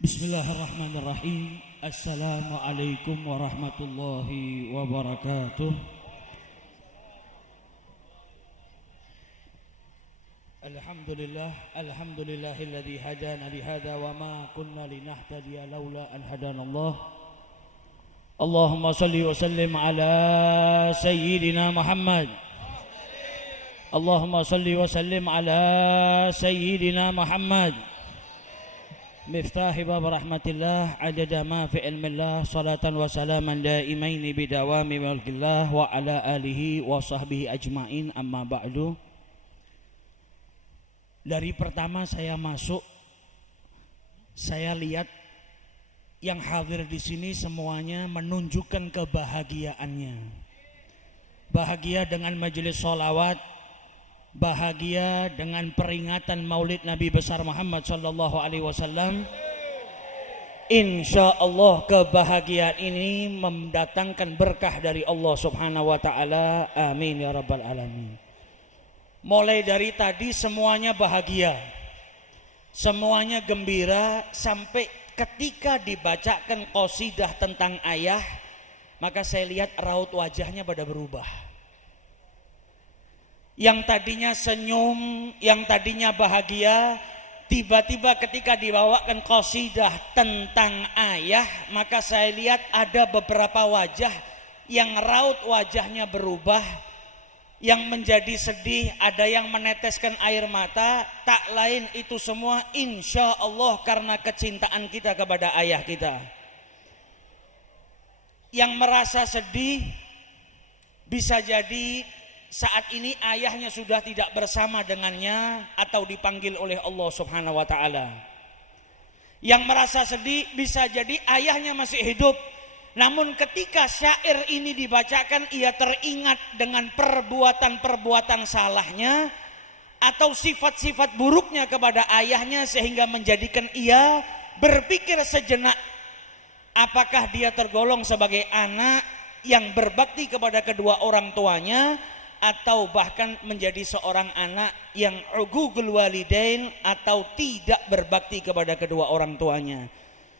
Bismillahirrahmanirrahim. Assalamualaikum warahmatullahi wabarakatuh. Alhamdulillahilladzi hadana lihada wa ma kunna linahtadiya laula an hadanallah. Allahumma salli wa sallim ala sayyidina Muhammad. Allahumma salli wa sallim ala sayyidina Muhammad. Miftahi bab rahmatillah adada ma fi ilmillah salatan wa salaman daimaini bidawami mulkillah wa ala alihi wa sahbihi ajmain amma ba'du. Dari pertama saya masuk, saya lihat yang hadir di sini semuanya menunjukkan kebahagiaannya. Bahagia dengan majelis sholawat, bahagia dengan peringatan Maulid Nabi besar Muhammad sallallahu alaihi wasallam. Insyaallah kebahagiaan ini mendatangkan berkah dari Allah Subhanahu wa taala. Amin ya rabbal alamin. Mulai dari tadi semuanya bahagia, semuanya gembira, sampai ketika dibacakan qasidah tentang ayah, maka saya lihat raut wajahnya pada berubah. Yang tadinya senyum, yang tadinya bahagia, tiba-tiba ketika dibawakan qasidah tentang ayah, maka saya lihat ada beberapa wajah yang raut wajahnya berubah, yang menjadi sedih, ada yang meneteskan air mata. Tak lain itu semua insya Allah karena kecintaan kita kepada ayah kita. Yang merasa sedih bisa jadi saat ini ayahnya sudah tidak bersama dengannya atau dipanggil oleh Allah Subhanahu wa taala. Yang merasa sedih bisa jadi ayahnya masih hidup, namun ketika syair ini dibacakan ia teringat dengan perbuatan-perbuatan salahnya atau sifat-sifat buruknya kepada ayahnya, sehingga menjadikan ia berpikir sejenak, apakah dia tergolong sebagai anak yang berbakti kepada kedua orang tuanya, atau bahkan menjadi seorang anak yang uququl walidain atau tidak berbakti kepada kedua orang tuanya.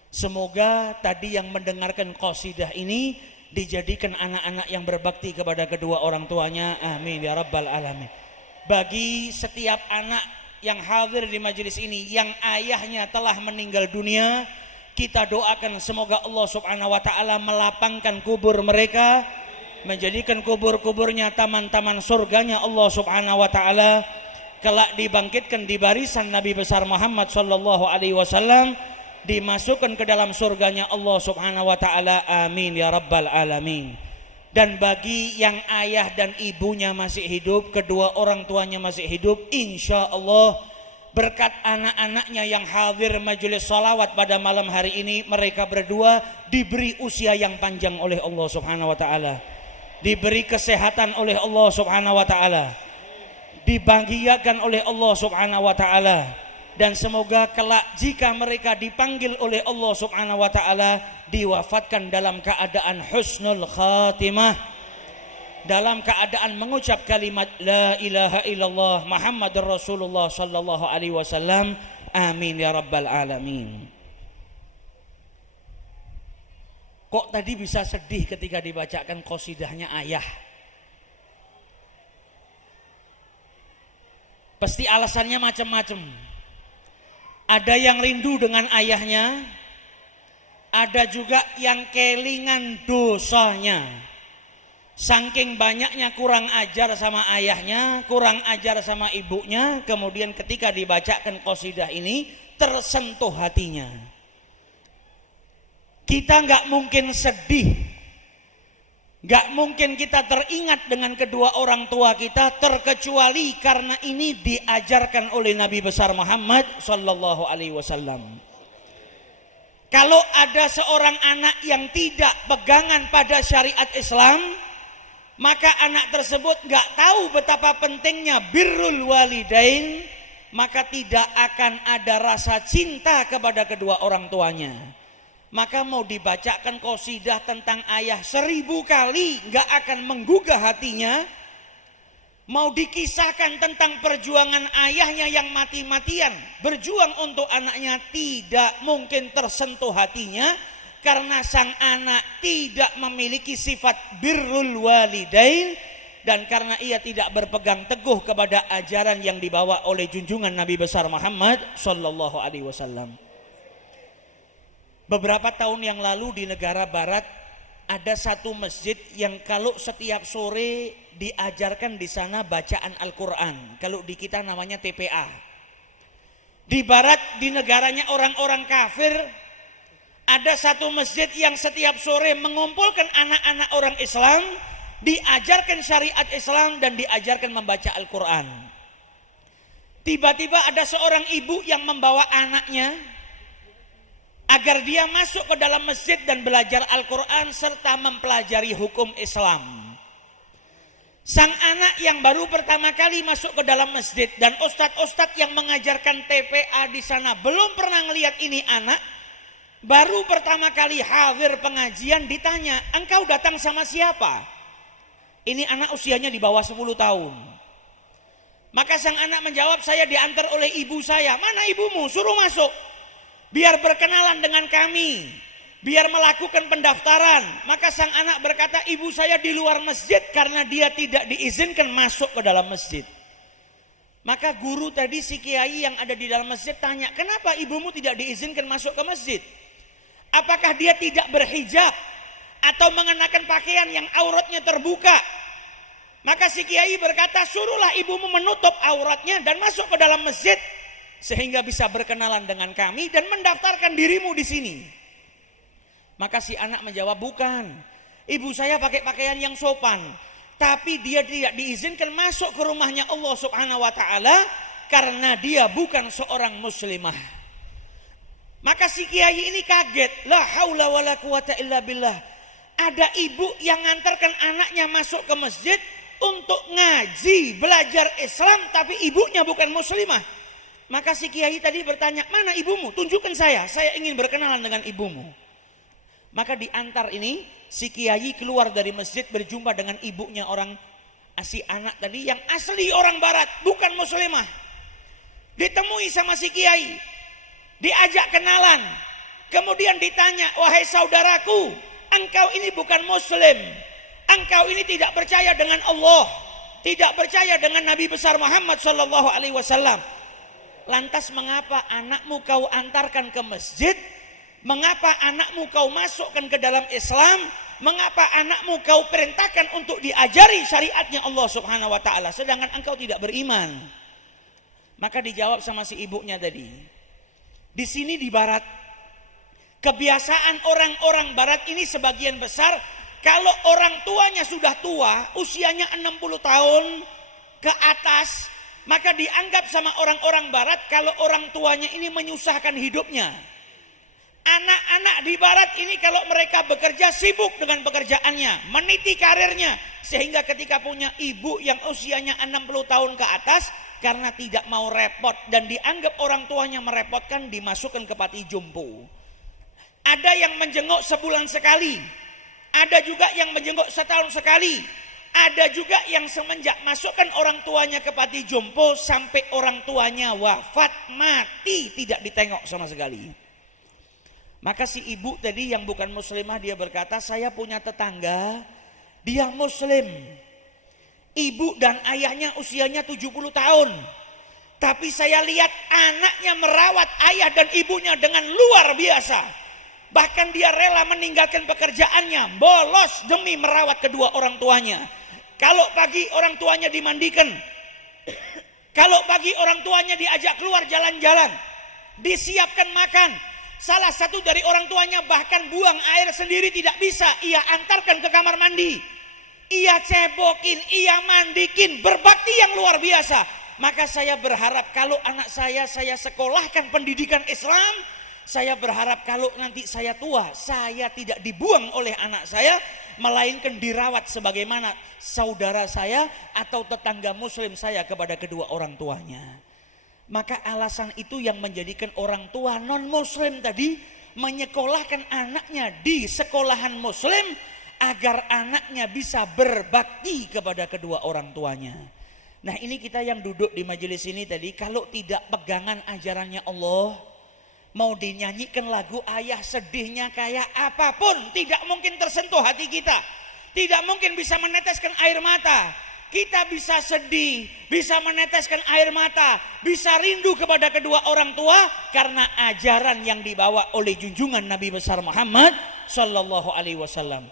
Semoga tadi yang mendengarkan qasidah ini dijadikan anak-anak yang berbakti kepada kedua orang tuanya. Amin ya rabbal alamin. Bagi setiap anak yang hadir di majelis ini yang ayahnya telah meninggal dunia, kita doakan semoga Allah Subhanahu wa taala melapangkan kubur mereka, menjadikan kubur-kuburnya taman-taman surganya Allah Subhanahu wa taala, kelak dibangkitkan di barisan Nabi besar Muhammad sallallahu alaihi wasallam, dimasukkan ke dalam surganya Allah Subhanahu wa taala. Amin ya rabbal alamin. Dan bagi yang ayah dan ibunya masih hidup, kedua orang tuanya masih hidup, insya Allah berkat anak-anaknya yang hadir majelis salawat pada malam hari ini, mereka berdua diberi usia yang panjang oleh Allah Subhanahu wa taala, diberi kesehatan oleh Allah Subhanahu wa taala, dibahagiakan oleh Allah Subhanahu wa taala, dan semoga kelak jika mereka dipanggil oleh Allah Subhanahu wa taala diwafatkan dalam keadaan husnul khatimah, dalam keadaan mengucap kalimat la ilaha illallah Muhammadur Rasulullah sallallahu alaihi wasallam. Amin ya rabbal alamin. Kok tadi bisa sedih ketika dibacakan qasidahnya ayah? Pasti alasannya macam-macam. Ada yang rindu dengan ayahnya, ada juga yang kelingan dosanya. Saking banyaknya kurang ajar sama ayahnya, kurang ajar sama ibunya, kemudian ketika dibacakan qasidah ini tersentuh hatinya. Kita nggak mungkin sedih, nggak mungkin kita teringat dengan kedua orang tua kita, terkecuali karena ini diajarkan oleh Nabi besar Muhammad sallallahu alaihi wasallam. Kalau ada seorang anak yang tidak pegangan pada syariat Islam, maka anak tersebut nggak tahu betapa pentingnya birrul walidain, maka tidak akan ada rasa cinta kepada kedua orang tuanya. Maka mau dibacakan qasidah tentang ayah 1000 kali nggak akan menggugah hatinya, mau dikisahkan tentang perjuangan ayahnya yang mati-matian berjuang untuk anaknya, tidak mungkin tersentuh hatinya karena sang anak tidak memiliki sifat birrul walidain dan karena ia tidak berpegang teguh kepada ajaran yang dibawa oleh junjungan Nabi besar Muhammad sallallahu alaihi wasallam. Beberapa tahun yang lalu di negara barat ada satu masjid yang kalau setiap sore diajarkan di sana bacaan Al-Quran. Kalau di kita namanya TPA. Di barat, di negaranya orang-orang kafir, ada satu masjid yang setiap sore mengumpulkan anak-anak orang Islam, diajarkan syariat Islam dan diajarkan membaca Al-Quran. Tiba-tiba ada seorang ibu yang membawa anaknya agar dia masuk ke dalam masjid dan belajar Al-Quran serta mempelajari hukum Islam. Sang anak yang baru pertama kali masuk ke dalam masjid dan ustadz-ustadz yang mengajarkan TPA di sana belum pernah ngelihat ini anak, baru pertama kali hadir pengajian ditanya, engkau datang sama siapa? Ini anak usianya di bawah 10 tahun. Maka sang anak menjawab, saya diantar oleh ibu saya. Mana ibumu? Suruh masuk. Biar berkenalan dengan kami, biar melakukan pendaftaran. Maka sang anak berkata, ibu saya di luar masjid karena dia tidak diizinkan masuk ke dalam masjid. Maka guru tadi, si kiai yang ada di dalam masjid tanya, kenapa ibumu tidak diizinkan masuk ke masjid? Apakah dia tidak berhijab atau mengenakan pakaian yang auratnya terbuka? Maka si kiai berkata, suruhlah ibumu menutup auratnya dan masuk ke dalam masjid sehingga bisa berkenalan dengan kami dan mendaftarkan dirimu di sini. Maka si anak menjawab, bukan, ibu saya pakai pakaian yang sopan, tapi dia tidak diizinkan masuk ke rumahnya Allah Subhanahu wa ta'ala karena dia bukan seorang muslimah. Maka si kiai ini kaget, la haula wala quwata illa billah. Ada ibu yang ngantarkan anaknya masuk ke masjid untuk ngaji, belajar Islam, tapi ibunya bukan muslimah. Maka si kiai tadi bertanya, mana ibumu? Tunjukkan saya ingin berkenalan dengan ibumu. Maka diantar ini, si kiai keluar dari masjid berjumpa dengan ibunya orang si anak tadi yang asli orang barat, bukan muslimah. Ditemui sama si kiai, diajak kenalan, kemudian ditanya, wahai saudaraku, engkau ini bukan muslim, engkau ini tidak percaya dengan Allah, tidak percaya dengan Nabi besar Muhammad sallallahu alaihi wasallam. Lantas mengapa anakmu kau antarkan ke masjid? Mengapa anakmu kau masukkan ke dalam Islam? Mengapa anakmu kau perintahkan untuk diajari syariatnya Allah Subhanahu wa ta'ala sedangkan engkau tidak beriman? Maka dijawab sama si ibunya tadi, di sini di barat, kebiasaan orang-orang barat ini sebagian besar kalau orang tuanya sudah tua, usianya 60 tahun ke atas, maka dianggap sama orang-orang barat kalau orang tuanya ini menyusahkan hidupnya. Anak-anak di barat ini kalau mereka bekerja sibuk dengan pekerjaannya, meniti karirnya, sehingga ketika punya ibu yang usianya 60 tahun ke atas, karena tidak mau repot dan dianggap orang tuanya merepotkan, dimasukkan ke panti jompo. Ada yang menjenguk sebulan sekali, ada juga yang menjenguk setahun sekali, ada juga yang semenjak masukkan orang tuanya ke panti jompo sampai orang tuanya wafat, mati, tidak ditengok sama sekali. Maka si ibu tadi yang bukan muslimah, dia berkata, saya punya tetangga, dia muslim, ibu dan ayahnya usianya 70 tahun, tapi saya lihat anaknya merawat ayah dan ibunya dengan luar biasa. Bahkan dia rela meninggalkan pekerjaannya, bolos demi merawat kedua orang tuanya. Kalau pagi orang tuanya dimandikan, kalau pagi orang tuanya diajak keluar jalan-jalan, disiapkan makan. Salah satu dari orang tuanya bahkan buang air sendiri tidak bisa, ia antarkan ke kamar mandi, ia cebokin, ia mandikin, berbakti yang luar biasa. Maka saya berharap kalau anak saya sekolahkan pendidikan Islam, saya berharap kalau nanti saya tua, saya tidak dibuang oleh anak saya, melainkan dirawat sebagaimana saudara saya atau tetangga muslim saya kepada kedua orang tuanya. Maka alasan itu yang menjadikan orang tua non muslim tadi menyekolahkan anaknya di sekolahan muslim agar anaknya bisa berbakti kepada kedua orang tuanya. Nah ini kita yang duduk di majelis ini tadi, kalau tidak pegangan ajarannya Allah, mau dinyanyikan lagu ayah sedihnya kayak apapun, tidak mungkin tersentuh hati kita, tidak mungkin bisa meneteskan air mata. Kita bisa sedih, bisa meneteskan air mata, bisa rindu kepada kedua orang tua karena ajaran yang dibawa oleh junjungan Nabi besar Muhammad Sallallahu Alaihi Wasallam.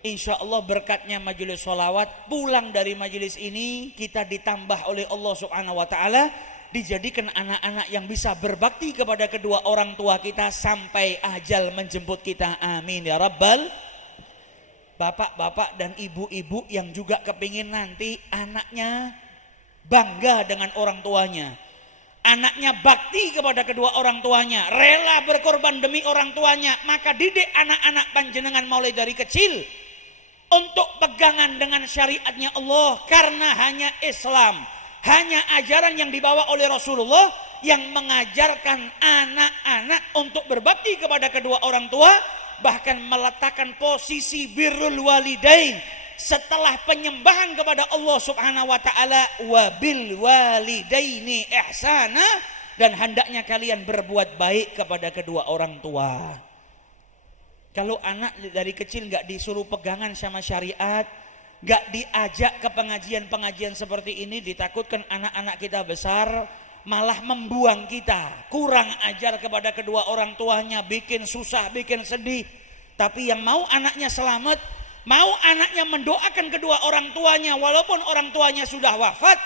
Insya Allah berkatnya majelis sholawat, pulang dari majelis ini kita ditambah oleh Allah Subhanahu Wa Taala, dijadikan anak-anak yang bisa berbakti kepada kedua orang tua kita sampai ajal menjemput kita. Amin ya Rabbal. Bapak-bapak dan ibu-ibu yang juga kepingin nanti anaknya bangga dengan orang tuanya, anaknya bakti kepada kedua orang tuanya, rela berkorban demi orang tuanya, maka didik anak-anak panjenengan mulai dari kecil untuk pegangan dengan syariatnya Allah, karena hanya Islam, hanya ajaran yang dibawa oleh Rasulullah yang mengajarkan anak-anak untuk berbakti kepada kedua orang tua, bahkan meletakkan posisi birrul walidain setelah penyembahan kepada Allah Subhanahu wa taala, wabil walidaini ihsana, dan hendaknya kalian berbuat baik kepada kedua orang tua. Kalau anak dari kecil nggak disuruh pegangan sama syariat, nggak diajak ke pengajian-pengajian seperti ini, ditakutkan anak-anak kita besar malah membuang kita, kurang ajar kepada kedua orang tuanya, bikin susah, bikin sedih. Tapi yang mau anaknya selamat, mau anaknya mendoakan kedua orang tuanya walaupun orang tuanya sudah wafat,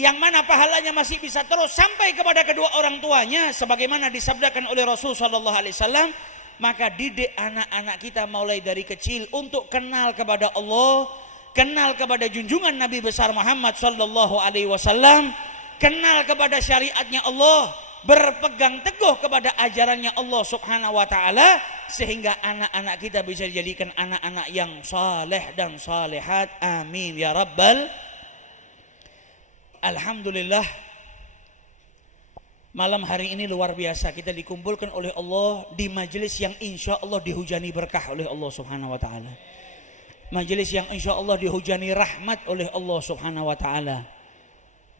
yang mana pahalanya masih bisa terus sampai kepada kedua orang tuanya sebagaimana disabdakan oleh Rasul sallallahu alaihi wasallam, maka didik anak-anak kita mulai dari kecil untuk kenal kepada Allah, kenal kepada junjungan Nabi besar Muhammad sallallahu alaihi wasallam, kenal kepada syariatnya Allah, berpegang teguh kepada ajarannya Allah Subhanahu wa taala, sehingga anak-anak kita bisa dijadikan anak-anak yang saleh dan salehat. Amin ya rabbal. Alhamdulillah, malam hari ini luar biasa, kita dikumpulkan oleh Allah di majelis yang insya Allah dihujani berkah oleh Allah Subhanahu wa taala, majelis yang insya Allah dihujani rahmat oleh Allah Subhanahu wa taala,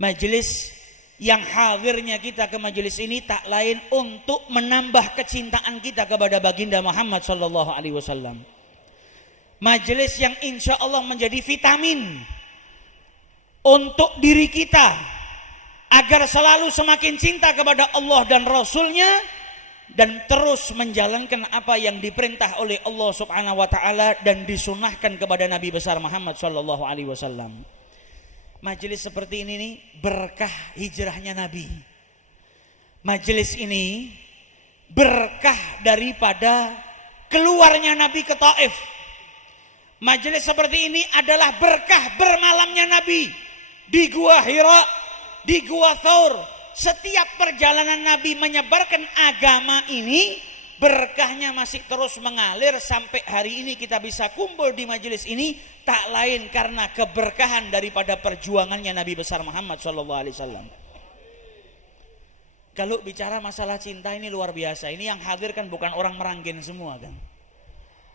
majelis yang hadirnya kita ke majelis ini tak lain untuk menambah kecintaan kita kepada baginda Muhammad sallallahu alaihi wasallam. Majelis yang insya Allah menjadi vitamin untuk diri kita agar selalu semakin cinta kepada Allah dan Rasulnya, dan terus menjalankan apa yang diperintah oleh Allah Subhanahu wa taala dan disunahkan kepada Nabi besar Muhammad sallallahu alaihi wasallam. Majelis seperti ini nih berkah hijrahnya Nabi. Majelis ini berkah daripada keluarnya Nabi ke Taif. Majelis seperti ini adalah berkah bermalamnya Nabi di Gua Hira, di Gua Thaur. Setiap perjalanan Nabi menyebarkan agama ini, berkahnya masih terus mengalir sampai hari ini kita bisa kumpul di majelis ini, tak lain karena keberkahan daripada perjuangannya Nabi besar Muhammad SAW. Kalau bicara masalah cinta ini luar biasa. Ini yang hadir kan bukan orang Meranggen semua kan.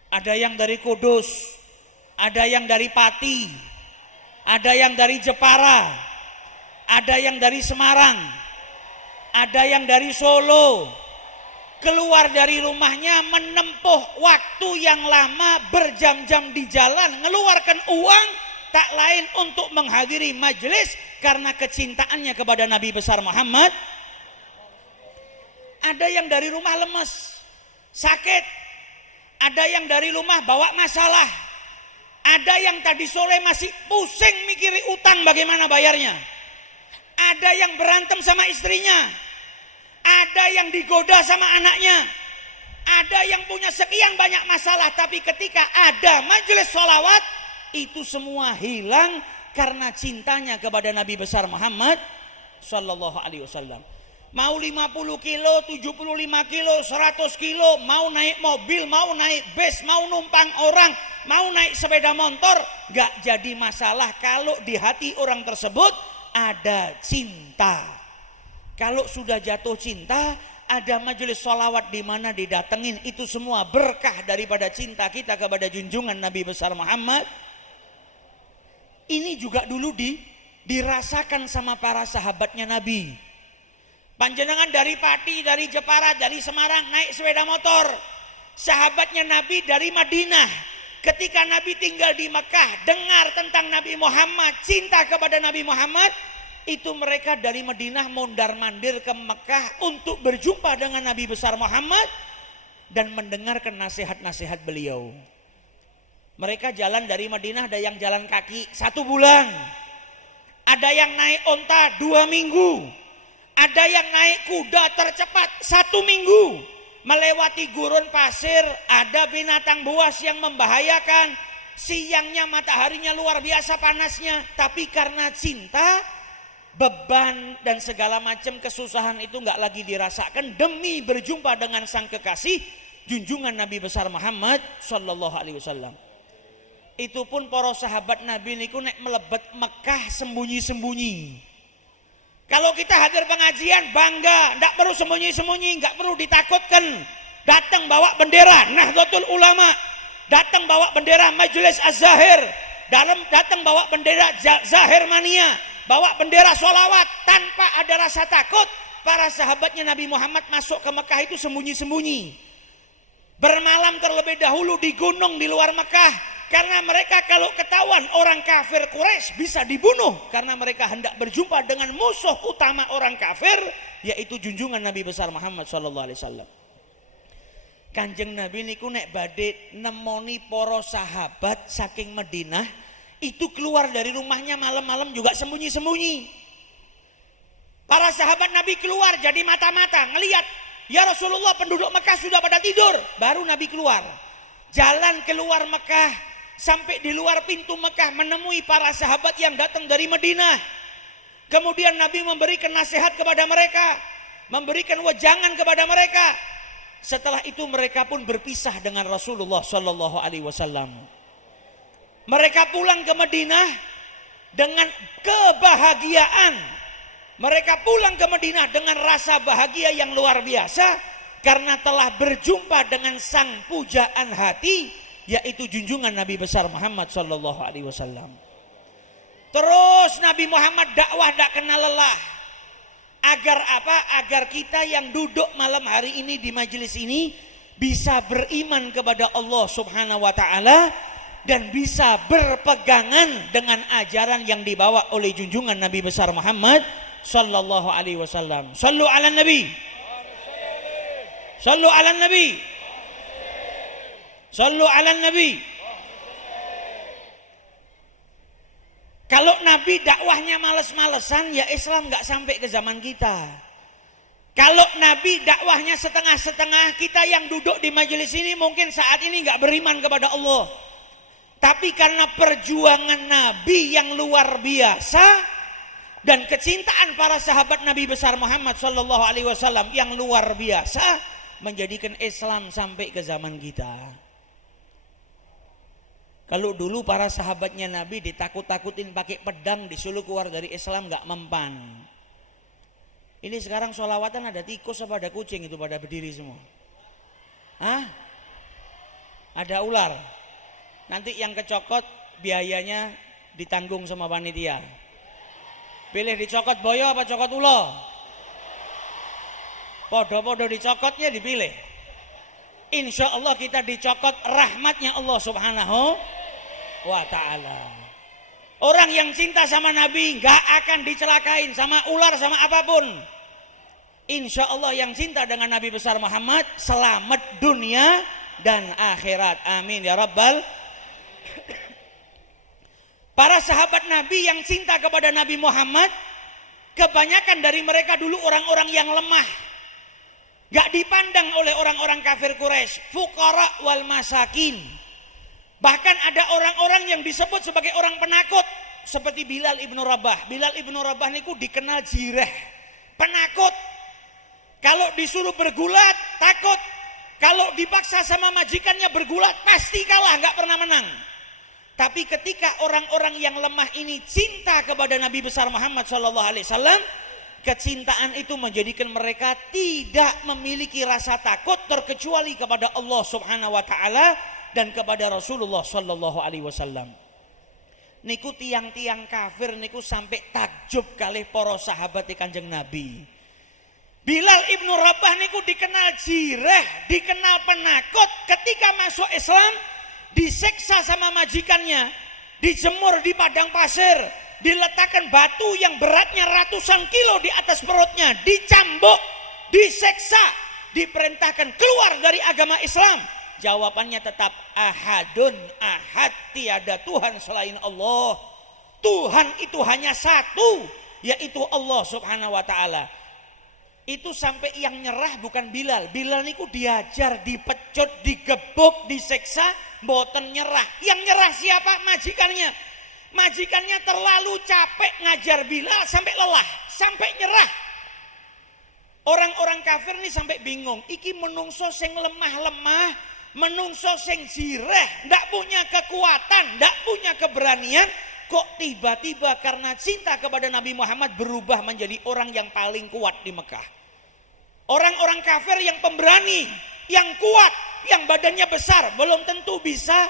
Ada yang dari Kudus, ada yang dari Pati, ada yang dari Jepara, ada yang dari Semarang, ada yang dari Solo. Keluar dari rumahnya menempuh waktu yang lama, berjam-jam di jalan, mengeluarkan uang tak lain untuk menghadiri majelis karena kecintaannya kepada Nabi besar Muhammad. Ada yang dari rumah lemes, sakit, ada yang dari rumah bawa masalah, ada yang tadi sore masih pusing mikiri utang bagaimana bayarnya, ada yang berantem sama istrinya, ada yang digoda sama anaknya, ada yang punya sekian banyak masalah, tapi ketika ada majelis sholawat itu semua hilang karena cintanya kepada Nabi besar Muhammad sallallahu alaihi wasallam. Mau 50 kilo, 75 kilo, 100 kilo, mau naik mobil, mau naik bus, mau numpang orang, mau naik sepeda motor, gak jadi masalah kalau di hati orang tersebut ada cinta. Kalau sudah jatuh cinta, ada majelis sholawat di mana didatengin, itu semua berkah daripada cinta kita kepada junjungan Nabi besar Muhammad. Ini juga dulu dirasakan sama para sahabatnya Nabi. Panjenengan dari Pati, dari Jepara, dari Semarang naik sepeda motor. Sahabatnya Nabi dari Madinah, ketika Nabi tinggal di Mekah, dengar tentang Nabi Muhammad, cinta kepada Nabi Muhammad, itu mereka dari Madinah mondar-mandir ke Mekah untuk berjumpa dengan Nabi besar Muhammad dan mendengarkan nasihat-nasihat beliau. Mereka jalan dari Madinah, ada yang jalan kaki 1 bulan, ada yang naik onta 2 minggu, ada yang naik kuda tercepat 1 minggu, melewati gurun pasir, ada binatang buas yang membahayakan, siangnya mataharinya luar biasa panasnya, tapi karena cinta, beban dan segala macam kesusahan itu nggak lagi dirasakan demi berjumpa dengan sang kekasih junjungan Nabi besar Muhammad sallallahu alaihi wasallam. Itu pun para sahabat Nabi niku nek melebet Mekah sembunyi-sembunyi. Kalau kita hadir pengajian bangga, ndak perlu sembunyi-sembunyi, nggak perlu ditakutkan. Datang bawa bendera Nahdlatul Ulama, datang bawa bendera Majelis Az-Zahir, datang bawa bendera Zahir Mania, bawa bendera sholawat tanpa ada rasa takut. Para sahabatnya Nabi Muhammad masuk ke Mekah itu sembunyi-sembunyi. Bermalam terlebih dahulu di gunung di luar Mekah. Karena mereka kalau ketahuan orang kafir Quraisy bisa dibunuh, karena mereka hendak berjumpa dengan musuh utama orang kafir, yaitu junjungan Nabi besar Muhammad sallallahu alaihi wasallam. Kanjeng Nabi niku nek badhe nemoni para sahabat saking Madinah, itu keluar dari rumahnya malam-malam juga sembunyi-sembunyi. Para sahabat Nabi keluar jadi mata-mata ngelihat, ya Rasulullah penduduk Mekah sudah pada tidur, baru Nabi keluar. Jalan keluar Mekah, sampai di luar pintu Mekah menemui para sahabat yang datang dari Madinah. Kemudian Nabi memberikan nasihat kepada mereka, memberikan wejangan kepada mereka. Setelah itu mereka pun berpisah dengan Rasulullah sallallahu alaihi wasallam. Mereka pulang ke Madinah dengan kebahagiaan. Mereka pulang ke Madinah dengan rasa bahagia yang luar biasa karena telah berjumpa dengan sang pujaan hati, yaitu junjungan Nabi besar Muhammad sallallahu alaihi wasallam. Terus Nabi Muhammad dakwah tak kenal lelah. Agar apa? Agar kita yang duduk malam hari ini di majelis ini bisa beriman kepada Allah Subhanahu wa taala dan bisa berpegangan dengan ajaran yang dibawa oleh junjungan Nabi besar Muhammad sallallahu alaihi wasallam. Sallu ala Nabi. Sallu ala Nabi. Sallu ala Nabi. Kalau Nabi dakwahnya males-malesan, ya Islam nggak sampai ke zaman kita. Kalau Nabi dakwahnya setengah-setengah, kita yang duduk di majelis ini mungkin saat ini nggak beriman kepada Allah. Tapi karena perjuangan Nabi yang luar biasa dan kecintaan para sahabat Nabi besar Muhammad sallallahu alaihi wasallam yang luar biasa, menjadikan Islam sampai ke zaman kita. Kalau dulu para sahabatnya Nabi ditakut-takutin pakai pedang, disuruh keluar dari Islam nggak mempan. Ini sekarang sholawatan ada tikus apa ada kucing itu pada berdiri semua? Hah? Ada ular. Nanti yang kecokot biayanya ditanggung sama panitia. Pilih dicokot boyo apa cokot ulo? Podo-podo dicokotnya dipilih. Insya Allah kita dicokot rahmatnya Allah Subhanahu wa ta'ala. Orang yang cinta sama Nabi gak akan dicelakain sama ular sama apapun. Insya Allah yang cinta dengan Nabi besar Muhammad selamat dunia dan akhirat. Amin ya Rabbal. Para sahabat Nabi yang cinta kepada Nabi Muhammad, kebanyakan dari mereka dulu orang-orang yang lemah, gak dipandang oleh orang-orang kafir Quraisy, fuqara wal masakin. Bahkan ada orang-orang yang disebut sebagai orang penakut, seperti Bilal ibnu Rabah. Bilal ibnu Rabah niku dikenal jireh, penakut. Kalau disuruh bergulat takut, kalau dipaksa sama majikannya bergulat pasti kalah, gak pernah menang. Tapi ketika orang-orang yang lemah ini cinta kepada Nabi besar Muhammad SAW, kecintaan itu menjadikan mereka tidak memiliki rasa takut terkecuali kepada Allah Subhanahu wa taala dan kepada Rasulullah sallallahu alaihi wasallam. niku tiang-tiang kafir niku sampai takjub kalih para sahabat Kanjeng Nabi. Bilal ibnu Rabah niku dikenal jireh, dikenal penakut. Ketika masuk Islam diseksa sama majikannya, dijemur di padang pasir, diletakkan batu yang beratnya ratusan kilo di atas perutnya, dicambuk, diseksa, diperintahkan keluar dari agama Islam. Jawabannya tetap ahadun ahad, tiada Tuhan selain Allah. Tuhan itu hanya satu, yaitu Allah subhanahu wa ta'ala. Itu sampai yang nyerah bukan Bilal. Bilal niku diajar, dipecut, digebuk, diseksa, mboten nyerah. Yang nyerah siapa? Majikannya. Majikannya terlalu capek ngajar Bilal sampai lelah, sampai nyerah. Orang-orang kafir nih sampai bingung. Iki menungso sing lemah-lemah, menungso sing jireh, ndak punya kekuatan, ndak punya keberanian, kok tiba-tiba karena cinta kepada Nabi Muhammad berubah menjadi orang yang paling kuat di Mekah. Orang-orang kafir yang pemberani, yang kuat, yang badannya besar, belum tentu bisa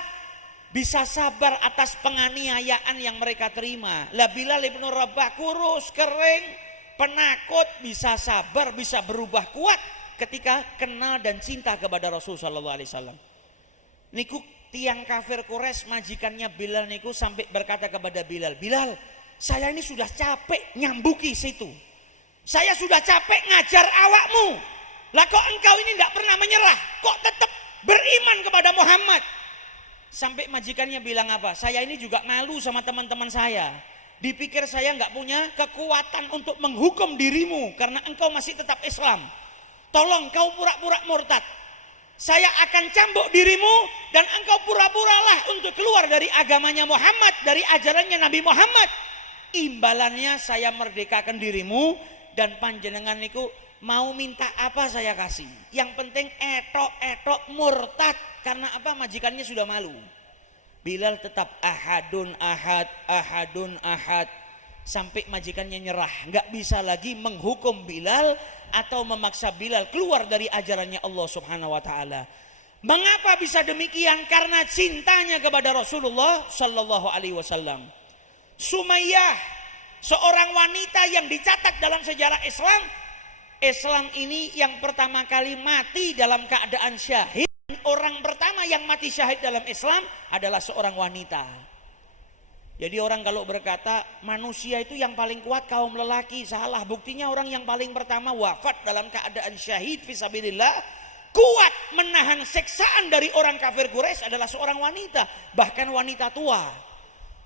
sabar atas penganiayaan yang mereka terima. Lah Bilal ibnu Rabah kurus, kering, penakut, bisa sabar, bisa berubah kuat ketika kenal dan cinta kepada Rasul sallallahu alaihi wasallam. Niku tiang kafir Quraisy majikannya Bilal niku sampai berkata kepada Bilal, "Bilal, saya ini sudah capek nyambuki situ. Saya sudah capek ngajar awakmu. Lah kok engkau ini tidak pernah menyerah? Kok tetap beriman kepada Muhammad?" Sampai majikannya bilang apa? "Saya ini juga malu sama teman-teman saya. Dipikir saya nggak punya kekuatan untuk menghukum dirimu karena engkau masih tetap Islam. Tolong kau pura-pura murtad. Saya akan cambuk dirimu dan engkau pura-puralah untuk keluar dari agamanya Muhammad, dari ajarannya Nabi Muhammad. Imbalannya saya merdekakan dirimu dan panjenengan niku mau minta apa saya kasih. Yang penting etok-etok murtad." Karena apa? Majikannya sudah malu. Bilal tetap ahadun ahad, ahadun ahad, sampai majikannya nyerah, nggak bisa lagi menghukum Bilal atau memaksa Bilal keluar dari ajarannya Allah Subhanahu wa taala. Mengapa bisa demikian? Karena cintanya kepada Rasulullah sallallahu alaihi wasallam. Sumayyah, seorang wanita yang dicatat dalam sejarah Islam. Islam ini yang pertama kali mati dalam keadaan syahid. Orang pertama yang mati syahid dalam Islam adalah seorang wanita. Jadi orang kalau berkata manusia itu yang paling kuat kaum lelaki, salah. Buktinya orang yang paling pertama wafat dalam keadaan syahid fisabilillah, kuat menahan siksaan dari orang kafir Quraisy adalah seorang wanita, bahkan wanita tua.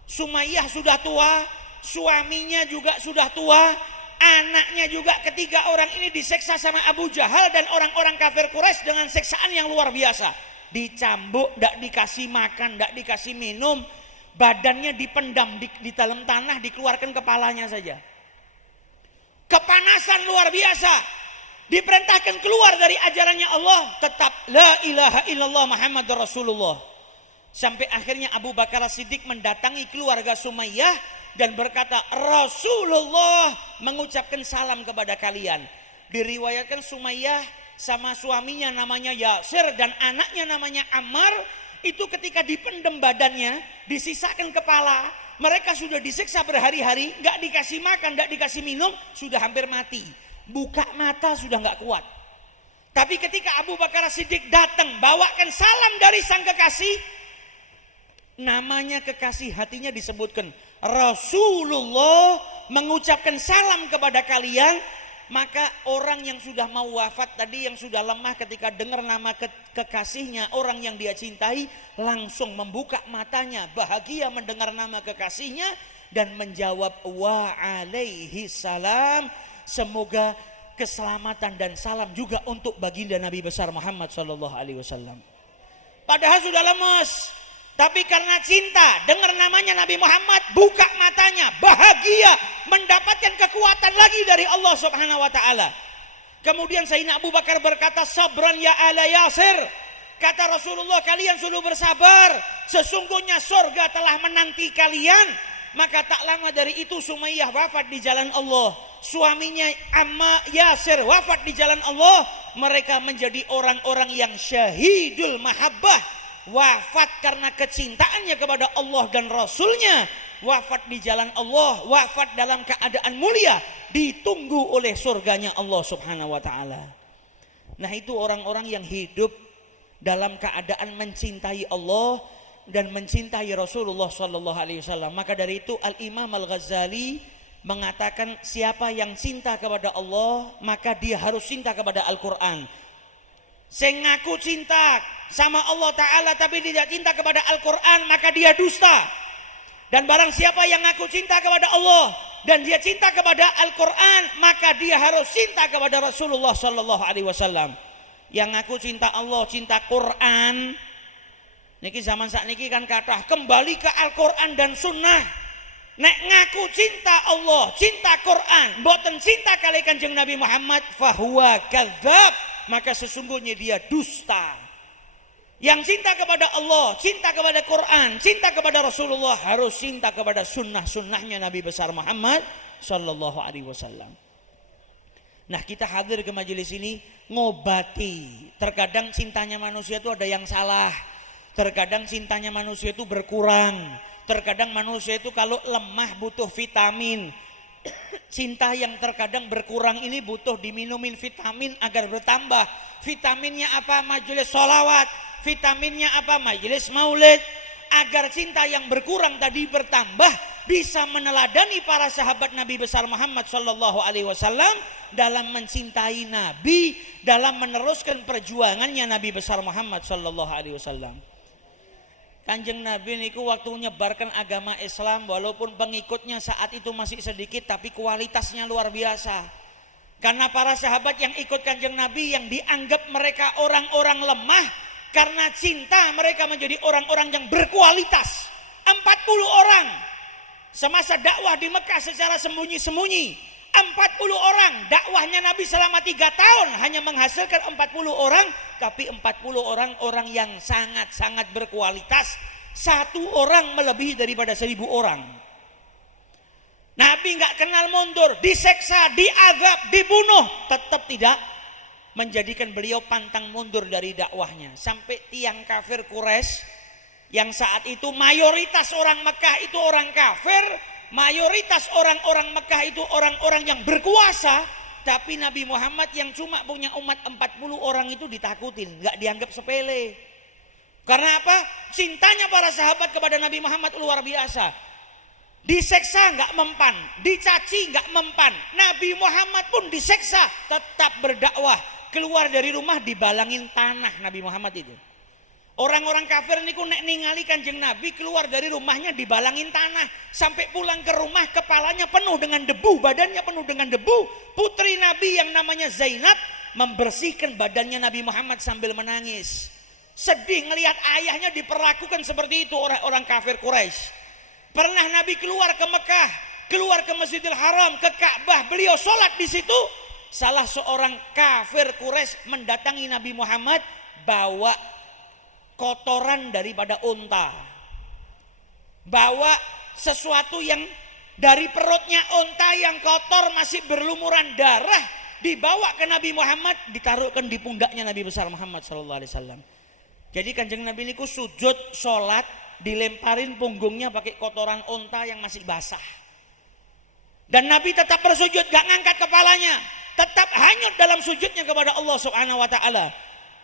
Sumayyah sudah tua, suaminya juga sudah tua, anaknya juga. Ketiga orang ini diseksa sama Abu Jahal dan orang-orang kafir Quraisy dengan siksaan yang luar biasa. Dicambuk, tidak dikasih makan, tidak dikasih minum, badannya dipendam di dalam tanah, dikeluarkan kepalanya saja. Kepanasan luar biasa. Diperintahkan keluar dari ajarannya Allah, tetap la ilaha illallah Muhammadur Rasulullah. Sampai akhirnya Abu Bakar Siddiq mendatangi keluarga Sumayyah dan berkata, "Rasulullah mengucapkan salam kepada kalian." Diriwayatkan Sumayyah sama suaminya namanya Yasir dan anaknya namanya Ammar, itu ketika dipendam badannya, disisakan kepala, mereka sudah disiksa berhari-hari, nggak dikasih makan, nggak dikasih minum, sudah hampir mati. Buka mata sudah nggak kuat. Tapi ketika Abu Bakar Siddiq datang bawakan salam dari sang kekasih, namanya kekasih hatinya disebutkan, Rasulullah mengucapkan salam kepada kalian. Maka orang yang sudah mau wafat tadi, yang sudah lemah, ketika dengar nama kekasihnya, orang yang dia cintai, langsung membuka matanya, bahagia mendengar nama kekasihnya dan menjawab, wa alaihi salam, semoga keselamatan dan salam juga untuk baginda Nabi besar Muhammad sallallahu alaihi wasallam. Padahal sudah lemes, tapi karena cinta, dengar namanya Nabi Muhammad, buka matanya, bahagia, mendapatkan kekuatan lagi dari Allah Subhanahu wa taala. Kemudian Sayyidina Abu Bakar berkata, "Sabran ya ala Yasir." Kata Rasulullah, "Kalian suruh bersabar, sesungguhnya surga telah menanti kalian." Maka tak lama dari itu Sumayyah wafat di jalan Allah. Suaminya Amma Yasir wafat di jalan Allah. Mereka menjadi orang-orang yang syahidul mahabbah, wafat karena kecintaannya kepada Allah dan Rasulnya. wafat di jalan Allah, wafat dalam keadaan mulia, ditunggu oleh surganya Allah Subhanahu wa taala. Nah, itu orang-orang yang hidup dalam keadaan mencintai Allah dan mencintai Rasulullah sallallahu alaihi wasallam. Maka dari itu Al-Imam Al-Ghazali mengatakan siapa yang cinta kepada Allah, maka dia harus cinta kepada Al-Qur'an. Sing ngaku cinta sama Allah taala tapi tidak cinta kepada Al-Qur'an, maka dia dusta. Dan barang siapa yang ngaku cinta kepada Allah dan dia cinta kepada Al-Qur'an, maka dia harus cinta kepada Rasulullah sallallahu alaihi wasallam. Yang ngaku cinta Allah, cinta Quran, niki zaman sakniki kan kathah kembali ke Al-Qur'an dan sunnah. Nek ngaku cinta Allah, cinta Quran, mboten cinta kali Kanjeng Nabi Muhammad, fahuwa kadzab, maka sesungguhnya dia dusta. Yang cinta kepada Allah, cinta kepada Quran, cinta kepada Rasulullah, harus cinta kepada sunnah-sunnahnya Nabi besar Muhammad sallallahu alaihi wasallam. Nah, kita hadir ke majelis ini ngobati. Terkadang cintanya manusia itu ada yang salah. Terkadang cintanya manusia itu berkurang. Terkadang manusia itu kalau lemah butuh vitamin. Cinta yang terkadang berkurang ini butuh diminumin vitamin agar bertambah. Vitaminnya apa? Majelis sholawat. Vitaminnya apa? Majelis maulid. Agar cinta yang berkurang tadi bertambah, bisa meneladani para sahabat Nabi besar Muhammad sallallahu alaihi wasallam dalam mencintai Nabi, dalam meneruskan perjuangannya Nabi besar Muhammad sallallahu alaihi wasallam. Kanjeng Nabi niku waktu menyebarkan agama Islam, walaupun pengikutnya saat itu masih sedikit, tapi kualitasnya luar biasa. Karena para sahabat yang ikut Kanjeng Nabi yang dianggap mereka orang-orang lemah, karena cinta mereka menjadi orang-orang yang berkualitas. 40 orang semasa dakwah di Mekah secara sembunyi-sembunyi. 40 orang dakwahnya Nabi selama 3 tahun hanya menghasilkan 40 orang, tapi 40 orang yang sangat-sangat berkualitas. Satu orang melebihi daripada 1000 orang. Nabi nggak kenal mundur, diseksa, diazab, dibunuh, tetap tidak menjadikan beliau pantang mundur dari dakwahnya. Sampai tiang kafir Quraisy yang saat itu mayoritas orang Mekah itu orang kafir, mayoritas orang-orang Mekah itu orang-orang yang berkuasa, tapi Nabi Muhammad yang cuma punya umat 40 orang itu ditakutin, nggak dianggap sepele. Karena apa? Cintanya para sahabat kepada Nabi Muhammad luar biasa. Diseksa nggak mempan, dicaci nggak mempan. Nabi Muhammad pun diseksa, tetap berdakwah. Keluar dari rumah dibalangin tanah Nabi Muhammad itu. Orang-orang kafir niku nek ningali Kanjeng Nabi keluar dari rumahnya dibalangin tanah, sampai pulang ke rumah kepalanya penuh dengan debu, badannya penuh dengan debu. Putri Nabi yang namanya Zainab membersihkan badannya Nabi Muhammad sambil menangis. Sedih ngelihat ayahnya diperlakukan seperti itu orang kafir Quraisy. Pernah Nabi keluar ke Mekah, keluar ke Masjidil Haram, ke Ka'bah, beliau sholat di situ. Salah seorang kafir Quraisy mendatangi Nabi Muhammad bawa kotoran daripada unta, bawa sesuatu yang dari perutnya unta yang kotor masih berlumuran darah, dibawa ke Nabi Muhammad, ditaruhkan di pundaknya Nabi besar Muhammad sallallahu alaihi wasallam. Jadi Kanjeng Nabi niku sujud sholat dilemparin punggungnya pakai kotoran unta yang masih basah, dan Nabi tetap bersujud, gak ngangkat kepalanya, tetap hanyut dalam sujudnya kepada Allah Subhanahu wa taala.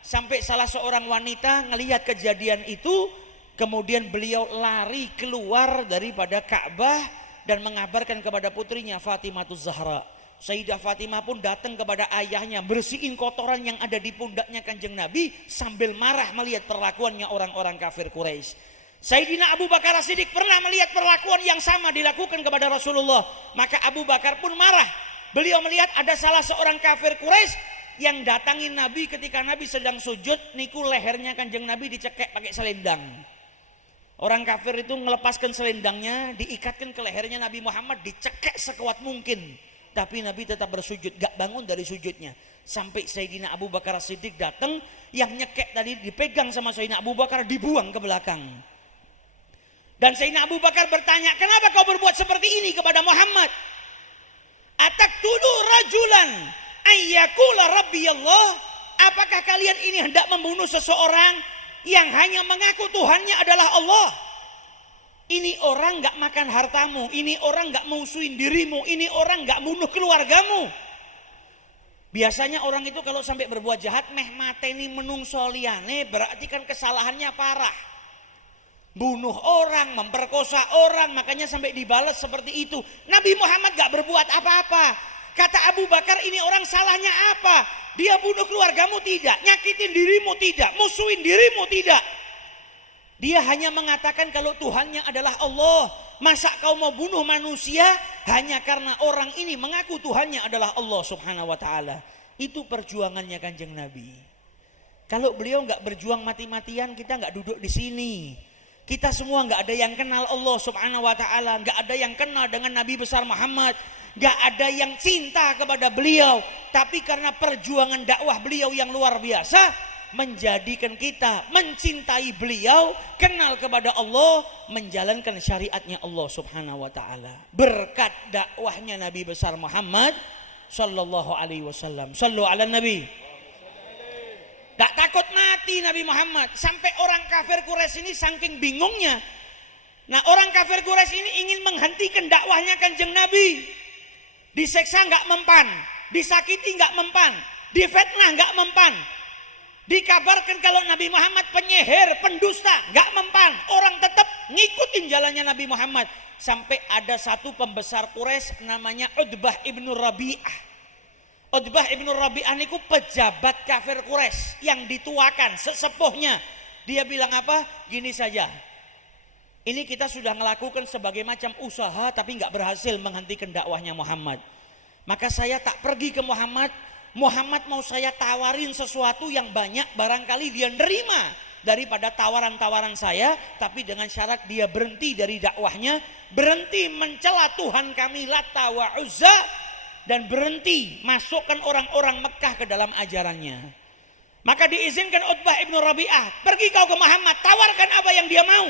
Sampai salah seorang wanita ngelihat kejadian itu, kemudian beliau lari keluar daripada Ka'bah dan mengabarkan kepada putrinya Fatimatuz Zahra. Sayyidah Fatimah pun datang kepada ayahnya, bersihin kotoran yang ada di pundaknya Kanjeng Nabi sambil marah melihat perlakuannya orang-orang kafir Quraisy. Sayyidina Abu Bakar As-Siddiq pernah melihat perlakuan yang sama dilakukan kepada Rasulullah, maka Abu Bakar pun marah. Beliau melihat ada salah seorang kafir Quraisy yang datangin Nabi ketika Nabi sedang sujud, niku lehernya Kanjeng Nabi dicekek pakai selendang. Orang kafir itu melepaskan selendangnya, diikatkan ke lehernya Nabi Muhammad, dicekek sekuat mungkin. Tapi Nabi tetap bersujud, gak bangun dari sujudnya. Sampai Sayyidina Abu Bakar As-Siddiq datang, yang nyekek tadi dipegang sama Sayyidina Abu Bakar, dibuang ke belakang. Dan Sayyidina Abu Bakar bertanya, kenapa kau berbuat seperti ini kepada Muhammad? Ataktulu rajulan ayyakula rabbi Allah. Apakah kalian ini hendak membunuh seseorang yang hanya mengaku Tuhannya adalah Allah? Ini orang nggak makan hartamu, ini orang nggak musuhin dirimu, ini orang nggak bunuh keluargamu. Biasanya orang itu kalau sampai berbuat jahat, meh mateni menungso liyane, berarti kan kesalahannya parah. Bunuh orang, memperkosa orang, makanya sampai dibalas seperti itu. Nabi Muhammad gak berbuat apa-apa. Kata Abu Bakar, ini orang salahnya apa? Dia bunuh keluargamu tidak, nyakitin dirimu tidak, musuhin dirimu tidak. Dia hanya mengatakan kalau Tuhannya adalah Allah. Masa kau mau bunuh manusia hanya karena orang ini mengaku Tuhannya adalah Allah subhanahu wa ta'ala. Itu perjuangannya Kanjeng Nabi. Kalau beliau gak berjuang mati-matian, kita gak duduk di sini. Kita semua nggak ada yang kenal Allah subhanahu wa ta'ala, nggak ada yang kenal dengan Nabi besar Muhammad, nggak ada yang cinta kepada beliau. Tapi karena perjuangan dakwah beliau yang luar biasa, menjadikan kita mencintai beliau, kenal kepada Allah, menjalankan syariatnya Allah subhanahu wa ta'ala. Berkat dakwahnya Nabi besar Muhammad sallallahu alaihi wasallam. Sallu ala Nabi. Gak takut mati Nabi Muhammad. Sampai orang kafir Quraisy ini saking bingungnya. Nah, orang kafir Quraisy ini ingin menghentikan dakwahnya Kanjeng Nabi. Diseksa gak mempan, disakiti gak mempan, difitnah gak mempan. Dikabarkan kalau Nabi Muhammad penyihir, pendusta, gak mempan. Orang tetap ngikutin jalannya Nabi Muhammad. Sampai ada satu pembesar Quraisy namanya Utbah ibnu Rabi'ah. Utbah ibnu Rabi'ah niku pejabat kafir Quraisy yang dituakan, sesepuhnya. Dia bilang apa? Gini saja. Ini kita sudah melakukan sebagai macam usaha tapi nggak berhasil menghentikan dakwahnya Muhammad. Maka saya tak pergi ke Muhammad. Muhammad mau saya tawarin sesuatu yang banyak, barangkali dia nerima daripada tawaran-tawaran saya, tapi dengan syarat dia berhenti dari dakwahnya, berhenti mencela Tuhan kami Lata wa Uzza, dan berhenti masukkan orang-orang Mekah ke dalam ajarannya. Maka diizinkan Utbah ibnu Rabi'ah, pergi kau ke Muhammad, tawarkan apa yang dia mau.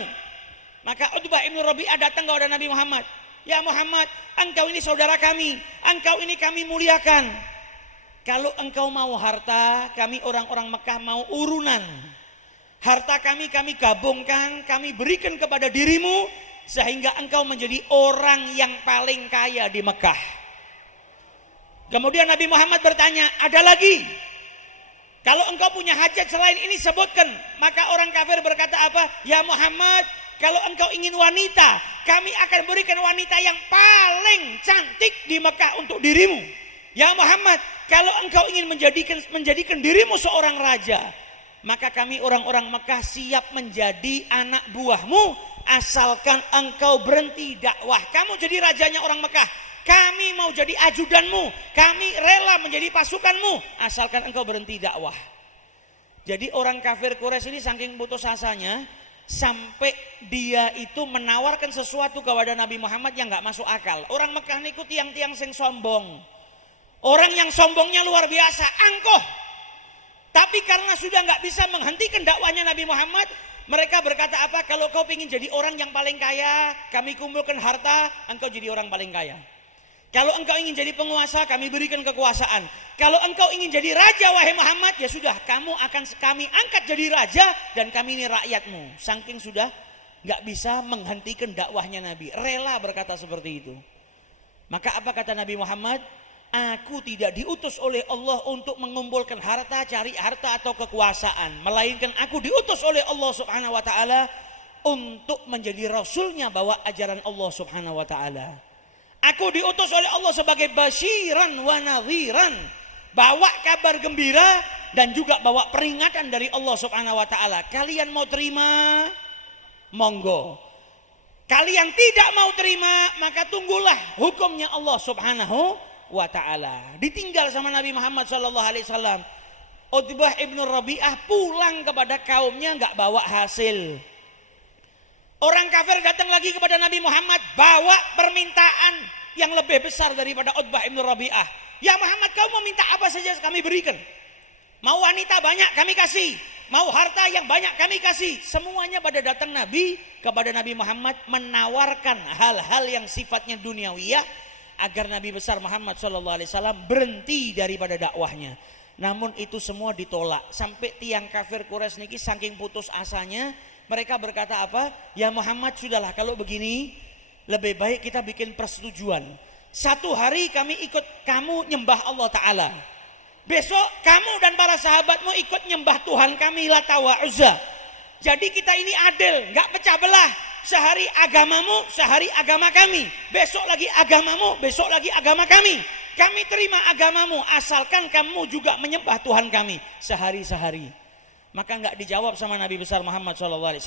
Maka Utbah ibnu Rabi'ah datang kepada Nabi Muhammad. Ya Muhammad, engkau ini saudara kami, engkau ini kami muliakan. Kalau engkau mau harta, kami orang-orang Mekah mau urunan. Harta kami gabungkan, kami berikan kepada dirimu, sehingga engkau menjadi orang yang paling kaya di Mekah. Kemudian Nabi Muhammad bertanya, ada lagi? Kalau engkau punya hajat selain ini sebutkan. Maka orang kafir berkata apa? Ya Muhammad, kalau engkau ingin wanita, kami akan berikan wanita yang paling cantik di Mekah untuk dirimu. Ya Muhammad, kalau engkau ingin menjadikan dirimu seorang raja, maka kami orang-orang Mekah siap menjadi anak buahmu, asalkan engkau berhenti dakwah. Kamu jadi rajanya orang Mekah. Kami mau jadi ajudanmu, kami rela menjadi pasukanmu, asalkan engkau berhenti dakwah. Jadi orang kafir Quraisy ini saking putus asanya, sampai dia itu menawarkan sesuatu kepada Nabi Muhammad yang gak masuk akal. Orang Mekah niku tiang-tiang sing sombong, orang yang sombongnya luar biasa, angkuh. Tapi karena sudah gak bisa menghentikan dakwahnya Nabi Muhammad, mereka berkata apa? Kalau kau ingin jadi orang yang paling kaya, kami kumpulkan harta, engkau jadi orang paling kaya. Kalau engkau ingin jadi penguasa, kami berikan kekuasaan. Kalau engkau ingin jadi raja, wahai Muhammad, ya sudah, kamu akan kami angkat jadi raja, dan kami ini rakyatmu. Saking sudah gak bisa menghentikan dakwahnya Nabi, rela berkata seperti itu. Maka apa kata Nabi Muhammad? Aku tidak diutus oleh Allah untuk mengumpulkan harta, cari harta atau kekuasaan, melainkan aku diutus oleh Allah subhanahu wa ta'ala untuk menjadi rasulnya, bawa ajaran Allah subhanahu wa ta'ala. Aku diutus oleh Allah sebagai basyiran wa nadhiran, bawa kabar gembira dan juga bawa peringatan dari Allah subhanahu wa ta'ala. Kalian mau terima? Monggo. Kalian tidak mau terima, maka tunggulah hukumnya Allah subhanahu wa ta'ala. Ditinggal sama Nabi Muhammad sallallahu alaihi wasallam. Utbah ibnu Rabi'ah pulang kepada kaumnya gak bawa hasil. Orang kafir datang lagi kepada Nabi Muhammad, bawa permintaan yang lebih besar daripada Utbah ibnu Rabi'ah. Ya Muhammad, kau mau minta apa saja kami berikan. Mau wanita banyak kami kasih, mau harta yang banyak kami kasih. Semuanya pada datang Nabi kepada Nabi Muhammad menawarkan hal-hal yang sifatnya duniawiyah, agar Nabi besar Muhammad SAW berhenti daripada dakwahnya. Namun itu semua ditolak. Sampai tiang kafir Quraisy niki saking putus asanya, mereka berkata apa? Ya Muhammad, sudahlah kalau begini lebih baik kita bikin persetujuan. 1 hari kami ikut kamu nyembah Allah Ta'ala. Besok kamu dan para sahabatmu ikut nyembah Tuhan kami Lata wa Uzza. Jadi kita ini adil, gak pecah belah. Sehari agamamu, sehari agama kami. Besok lagi agamamu, besok lagi agama kami. Kami terima agamamu asalkan kamu juga menyembah Tuhan kami sehari-sehari. Maka enggak dijawab sama Nabi besar Muhammad SAW.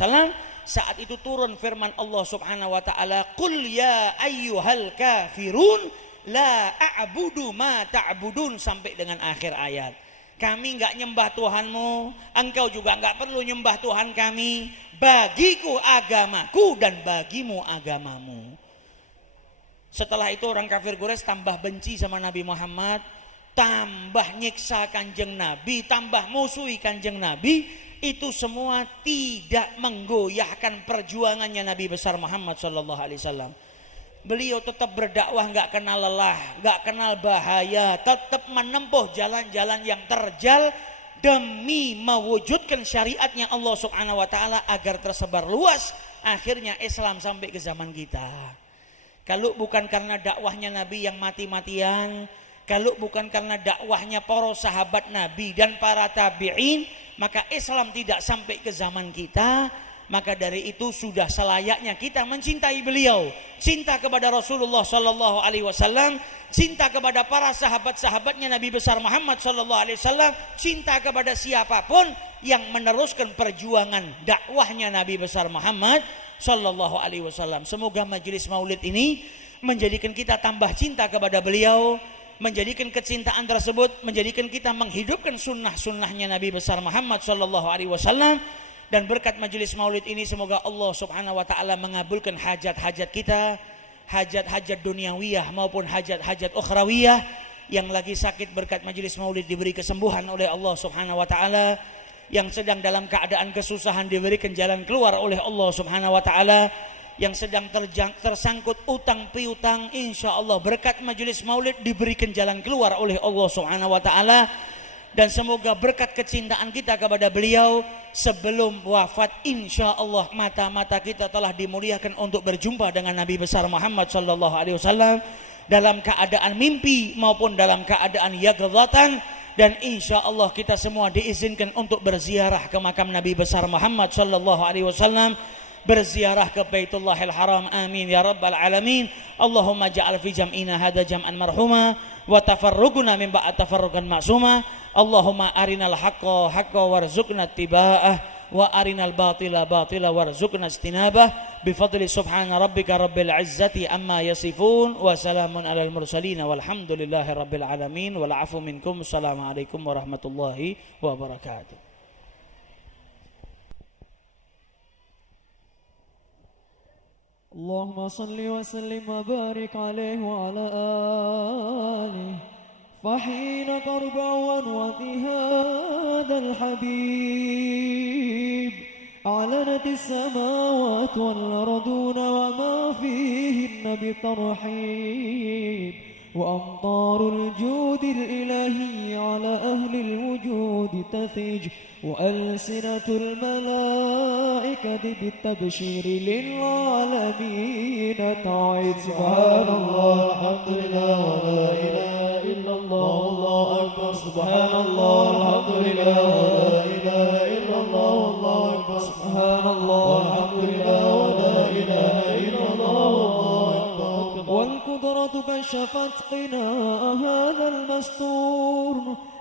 Saat itu turun firman Allah Subhanahu wa taala, "Qul ya ayyuhal kafirun la a'budu ma ta'budun," sampai dengan akhir ayat. Kami enggak nyembah Tuhanmu, engkau juga enggak perlu nyembah Tuhan kami. Bagiku agamaku dan bagimu agamamu. Setelah itu orang kafir Quraisy tambah benci sama Nabi Muhammad, tambah nyiksa kanjeng Nabi, tambah musuhi kanjeng Nabi. Itu semua tidak menggoyahkan perjuangannya Nabi besar Muhammad SAW. Beliau tetap berdakwah, nggak kenal lelah, nggak kenal bahaya, tetap menempuh jalan-jalan yang terjal demi mewujudkan syariatnya Allah Subhanahu wa taala agar tersebar luas. Akhirnya Islam sampai ke zaman kita. Kalau bukan karena dakwahnya Nabi yang mati-matian, kalau bukan karena dakwahnya para sahabat Nabi dan para tabi'in, maka Islam tidak sampai ke zaman kita. Maka dari itu sudah selayaknya kita mencintai beliau, cinta kepada Rasulullah Sallallahu Alaihi Wasallam, cinta kepada para sahabat-sahabatnya Nabi besar Muhammad Sallallahu Alaihi Wasallam, cinta kepada siapapun yang meneruskan perjuangan dakwahnya Nabi besar Muhammad Sallallahu Alaihi Wasallam. Semoga majelis maulid ini menjadikan kita tambah cinta kepada beliau, menjadikan kecintaan tersebut menjadikan kita menghidupkan sunnah-sunnahnya Nabi besar Muhammad Sallallahu Alaihi Wasallam. Dan berkat majelis maulid ini semoga Allah Subhanahu wa taala mengabulkan hajat-hajat kita, hajat-hajat duniawiyah maupun hajat-hajat ukhrawiyah. Yang lagi sakit berkat majelis maulid diberi kesembuhan oleh Allah Subhanahu wa taala, yang sedang dalam keadaan kesusahan diberikan jalan keluar oleh Allah Subhanahu wa taala, yang sedang tersangkut utang piutang insyaallah berkat majelis maulid diberikan jalan keluar oleh Allah Subhanahu wa taala. Dan semoga berkat kecintaan kita kepada beliau sebelum wafat insyaallah mata-mata kita telah dimuliakan untuk berjumpa dengan Nabi besar Muhammad Sallallahu Alaihi Wasallam dalam keadaan mimpi maupun dalam keadaan yaqdzatan. Dan insyaallah kita semua diizinkan untuk berziarah ke makam Nabi besar Muhammad Sallallahu Alaihi Wasallam, berziarah ke Baitullahil Haram. Amin ya rabbal alamin. Allahumma ja'al fi jam'ina hadza jam'an marhuma wa tafarruquna min ba'd tafarruqan ma'suma. Allahumma arinal haqqa haqqa warzuqna ittiba'ah wa arinal batila batila warzuqna istinabah bi fadli subhana rabbika rabbil izzati amma yasifun wa salamun alal mursalin walhamdulillahi rabbil alamin wal afu minkum. Assalamualaikum warahmatullahi wabarakatuh. Allahumma salli wa sallim wa barik alaihi wa ala alihi. فحين تربع عنوة هذا الحبيب أعلنت السماوات والأرضون وما فيهن بترحيب وأمطار الجود الإلهي على أهل الوجود تثج وألسنة الملائكة بالتبشير للعالمين تعد. سبحان الله الحمد لله ولا إله إلا الله والله أكبر. سبحان الله الحمد لله ولا إله إلا الله والله أكبر. سبحان الله الحمد لله ولا إله إلا الله والله أكبر. والقدرة كشفت قناء هذا المستور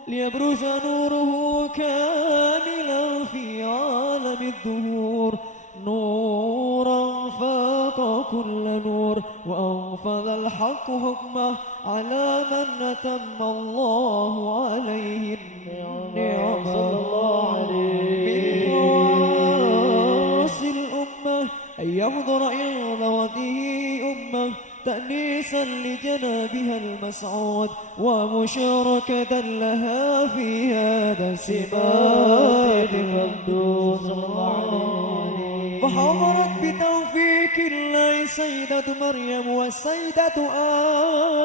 ليبرز نوره كاملا في عالم الدهور، نورا فاق كل نور وأنفذ الحق حكمه على من أتم الله عليه النعم. صلى الله عليه من خواص الأمة أن يحضر إعظمته أمة تأنيسا لجنابها المسعود ومشاركة لها في هذا السمات المقدوس. فحضرت بتوفيق الله سيدة مريم والسيدة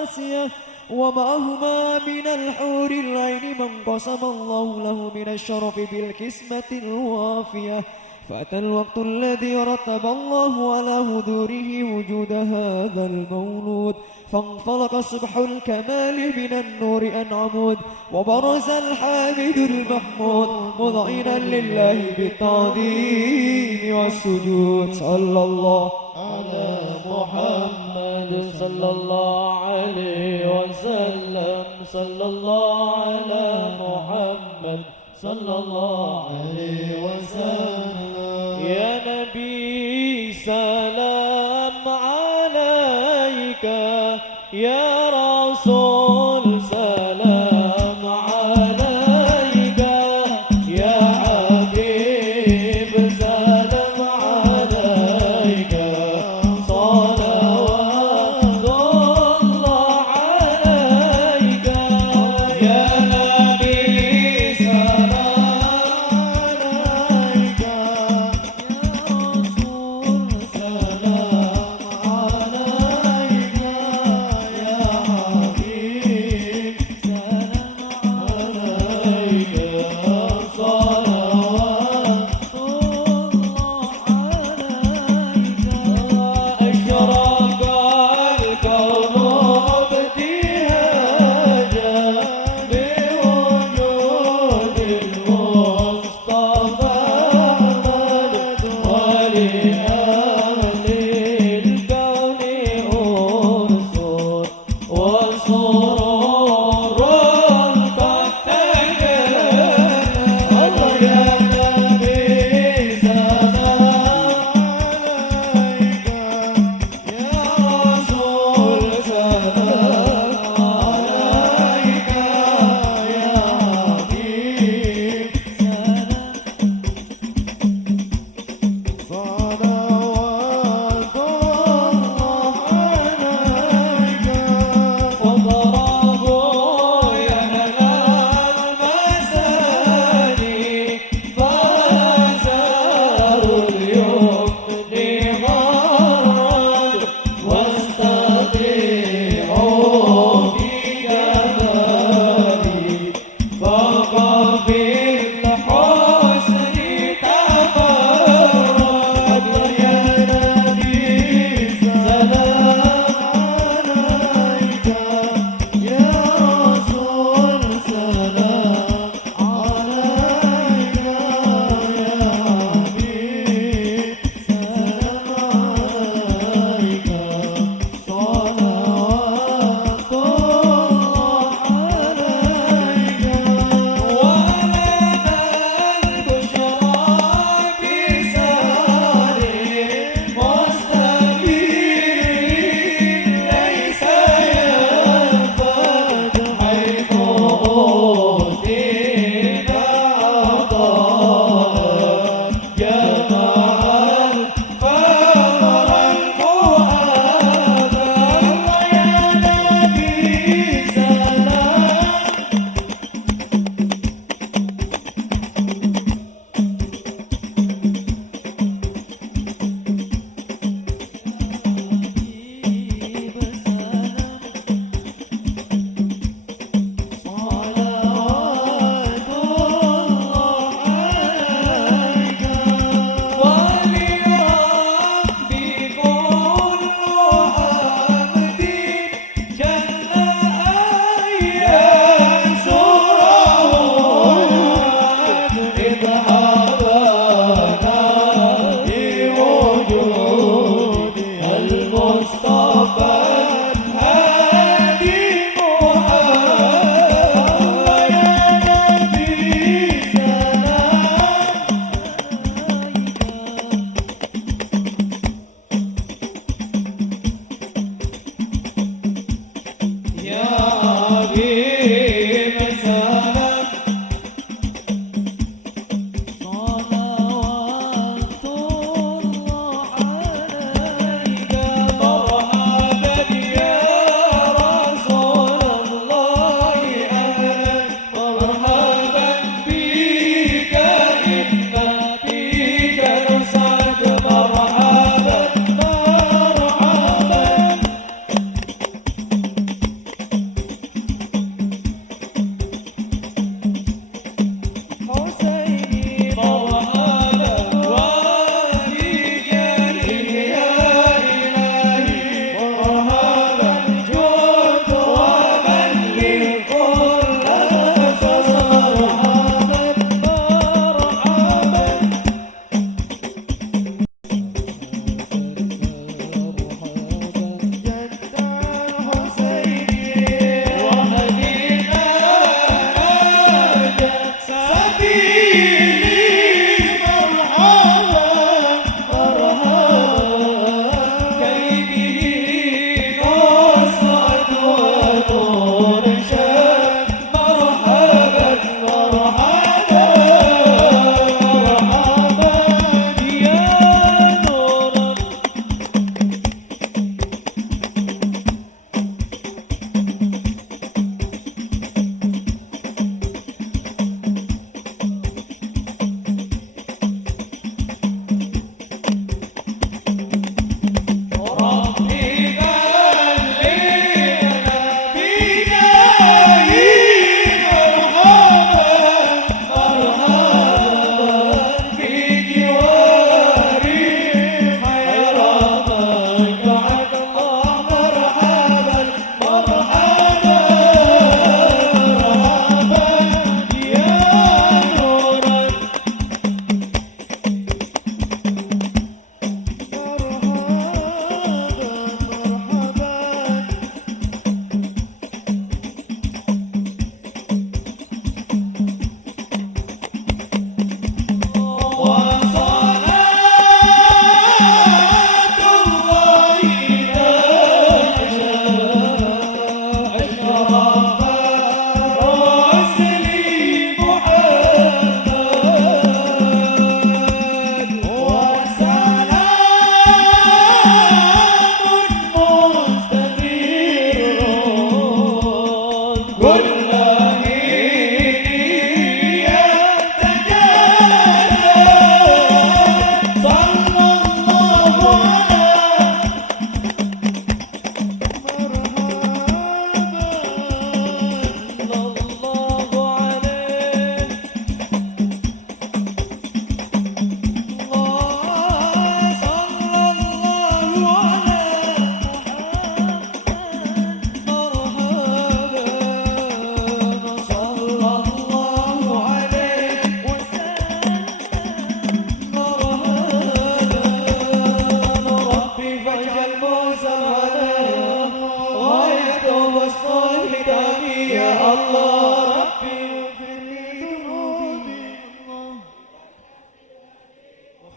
آسيا ومعهما من الحور العين من قسم الله له من الشرف بالقسمة الوافية. فأتى الوقت الذي رتب الله على حضوره وجود هذا المولود، فانطلق صبح الكمال من النور أنعمود، وبرز الحامد المحمود مذعنا لله بالتعظيم والسجود. صلى الله على محمد صلى الله عليه وسلم، صلى الله على محمد صلى الله عليه وسلم. يا نبي سلام عليك، يا رسول سلام عليك، يا حبيب سلام عليك، صلوات الله عليك. يا نبي سلام عليك، يا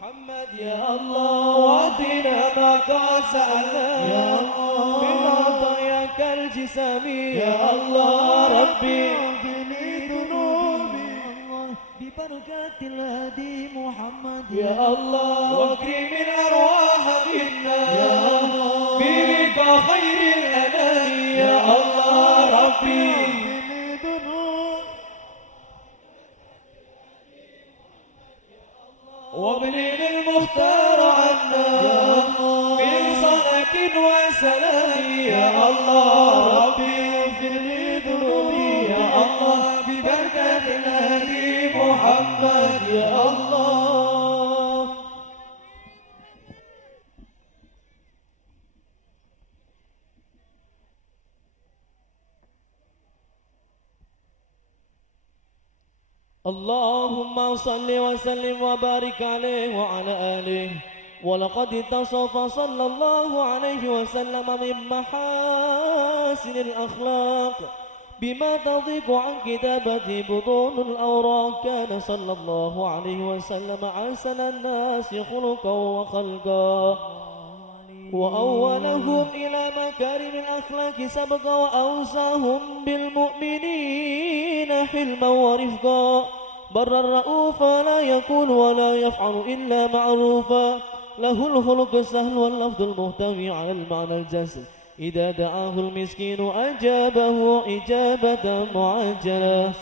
محمد يا الله واعطنا ما قد سألنا يا الله من عطاياك الجسامي يا الله ربي اغفر لي ذنوبي ببركة الهادي محمد يا الله واكرم الأرواح منا يا الله بك خير الأنام يا الله ربي وابلغ المختار عنا من صلاة وسلام يا الله ربي اغفر لي ذنوبي يا الله ببركة الهادي محمد يا الله. اللهم صل وسلم وبارك عليه وعلى آله. ولقد اتصف صلى الله عليه وسلم من محاسن الأخلاق بما تضيق عن كتابة بطون الأوراق. كان صلى الله عليه وسلم أحسن الناس خلقا وخلقا وأولهم إلى مكارم الأخلاق سبقا وأوساهم بالمؤمنين حلما ورفقا. برا رؤوفا لا يقول ولا يفعل إلا معروفا. له الخلق السهل واللفظ المهتوي على المعنى الجسد. إذا دعاه المسكين أجابه إجابة معجلة.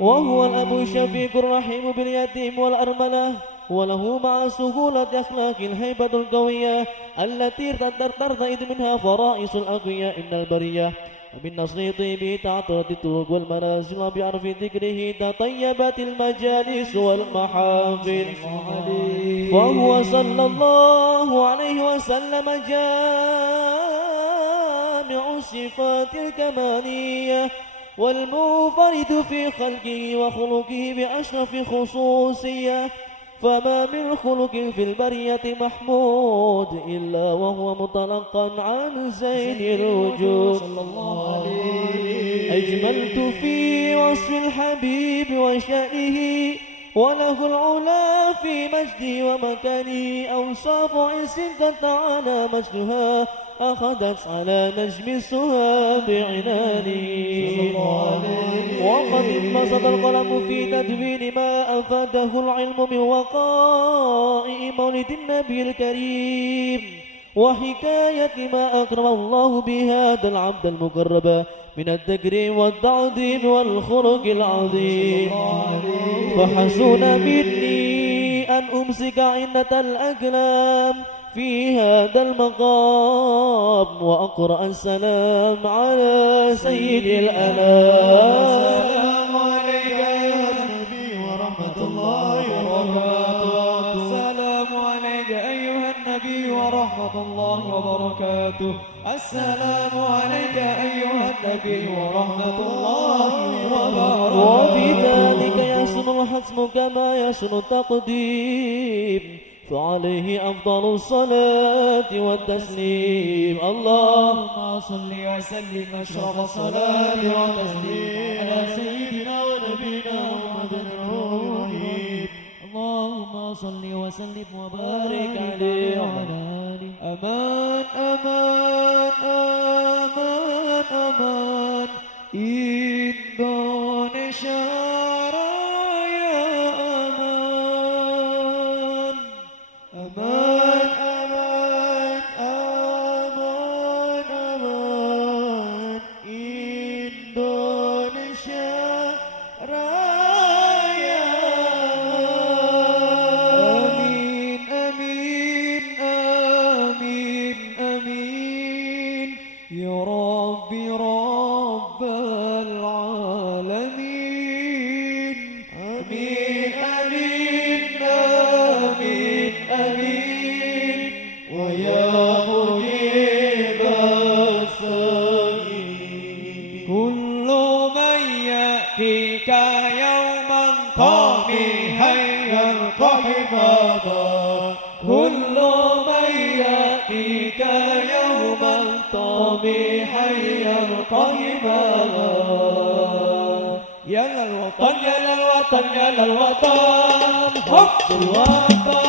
وهو الأب الشفيق الرحيم باليتيم والأرملة. وله مع سهولة أخلاق الهيبة القوية التي ترتئد منها فرائس الأقوياء من البرية. ومن نصر طيبه تعطرت الطرق والمنازل بعرف ذكره تطيبت المجالس والمحافل. وهو صلى الله عليه وسلم جامع الصفات الكمالية والمنفرد في خلقه وخلقه بأشرف خصوصية. فما من خلق في البرية محمود إلا وهو متلقى عن زين الوجود. أجملت في وصف الحبيب وشأنه وله العلا في مجدي ومكانه. أوصاف عز قد تعالى مجدها أخذت على نجم السها بعنانه. وقد انبسط القلم في تدوين ما أفاده العلم من وقائع مولد النبي الكريم وحكاية ما أكرم الله بهذا العبد المقرب من التكريم والتعظيم والخلق العظيم. فحسن مني أن أمسك عنة الأقلام في هذا المقام وأقرأ السلام على سيد الأنام. السلام عليك يا نبي ورحمة الله وبركاته. السلام عليك أيها النبي ورحمة الله وبركاته. السلام عليك أيها النبي ورحمة الله وبركاته. وبذلك يحسن الحسم كما يحسن التقديم فعليه أفضل الصلاة والتسليم. اللهم صل وسلم أشرف الصلاة والتسليم على سيدنا ونبينا محمد الرحيم. اللهم صل وسلم وبارك عليه وعلى آله. أمان أمان أمان أمان إندونيسيا رaya aman. Aman aman aman aman Indonesia Raya. Amin amin amin amin ya Rabbi Rabbal alamin. Amin amin amin amin wa ya mujib as-sa'ilin. Kullu man yatika yawman qamihan yalqahi baba. Kullu man yatika yawman qamihan yalqahi baba. Ya lal watan ya lal watan ya lal watan haqqul watan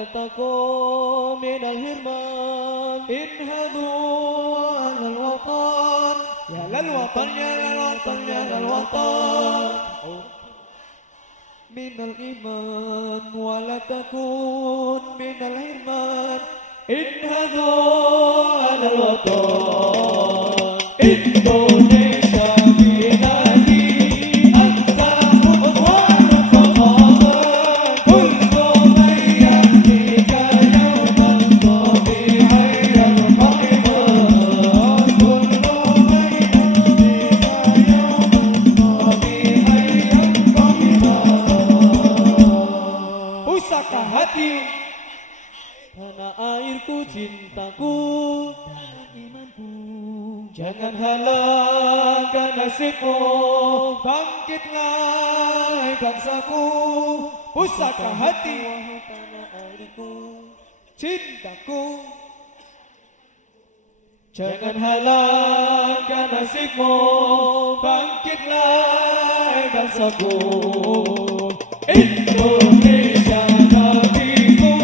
ولا تكن من الهرمان انهضوا على الوطن يا للوطن يا للوطن يا للوطن من الإيمان ولا تكن من الهرمان انهضوا على الوطن Indonesia بلادي أنت عنوان الفخر كل من يأتيك يوما طبيعيا قائما كل من يأتيك يوما طبيعيا قائما Pusaka hati tanah airku cintaku imanku jangan halangkan nasibmu bangkitlah bangsaku pusaka hati tanah airku cintaku jangan halangkan nasibmu bangkitlah bangsaku Indonesia negeriku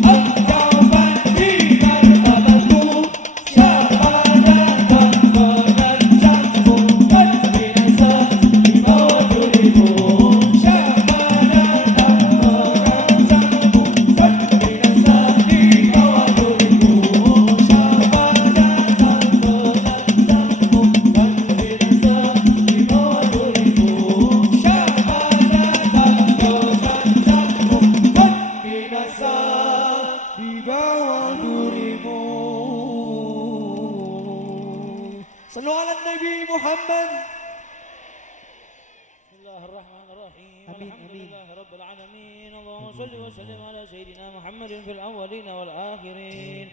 engkau banjikan abadku siapa datang mengancammu dan binasa di bawah durimu siapa datang mengancammu dan binasa di bawah durimu siapa datang mengancammu dan binasa di bawah durimu siapa datang mengancammu dan binasa di bawah durimu. Sallu ala Nabi Muhammad. بسم الله الرحمن الرحيم آمين، الحمد آمين. لله رب العالمين اللهم صل وسلم على سيدنا محمد في الأولين والآخرين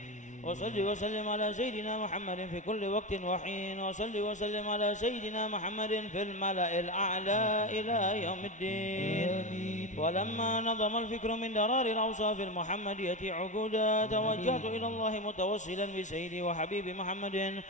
وصل وسلم على سيدنا محمد في كل وقت وحين وصل وسلم على سيدنا محمد في الملأ الأعلى إلى يوم الدين ولما نظم الفكر من درار الأوصاف المحمدية عقودا توجهت إلى الله متوسلا بسيدي وحبيبي محمد